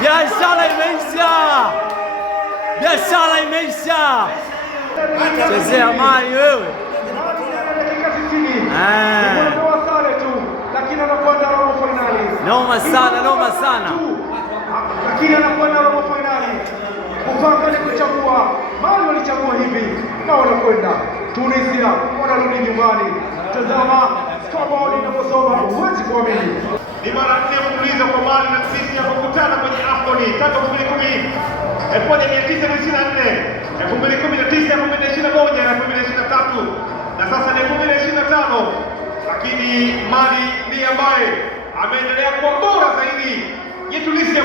Biashara imeisha, biashara imeisha. Chezea mali wewe. Noma sana, noma sana. Lakini anakwenda robo finali. Kupanga ni kuchagua. Mali walichagua hivi na wanakwenda Tunisia, wanarudi nyumbani. Tazama scoreboard inaposoma, huwezi kuamini. Ni mara ya kuuliza kwa Mali na Tunisia kukutana kwenye AFCON 2010, 1994, 2019, 2021 na 2023 na sasa ni 2025. Lakini Mali ndiye ambaye ameendelea kuwa bora zaidi ya Tunisia.